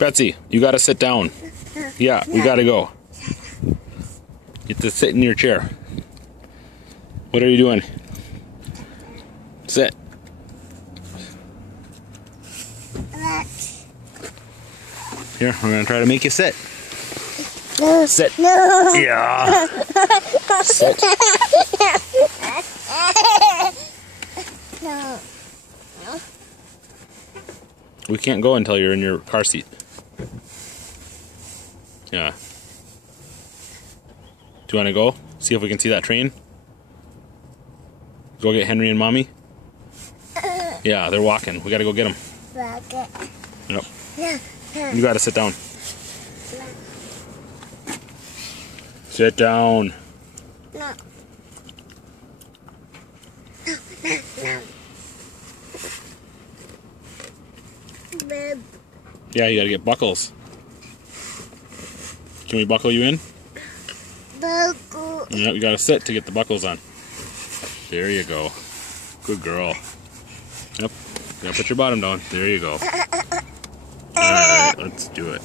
Betsy, you gotta sit down. Yeah, we gotta go. You have to sit in your chair. What are you doing? Sit. Here, I'm gonna try to make you sit. No. Sit. No. Yeah. Sit. No. We can't go until you're in your car seat. Yeah. Do you want to go? See if we can see that train? Go get Henry and Mommy? Yeah, they're walking. We gotta go get them. Rocket. Yep. No. You gotta sit down. Sit down. No. No. Babe. Yeah, you gotta get buckles. Can we buckle you in? Buckle. Yeah, you gotta sit to get the buckles on. There you go. Good girl. Yep. You gotta put your bottom down. There you go. Alright, let's do it.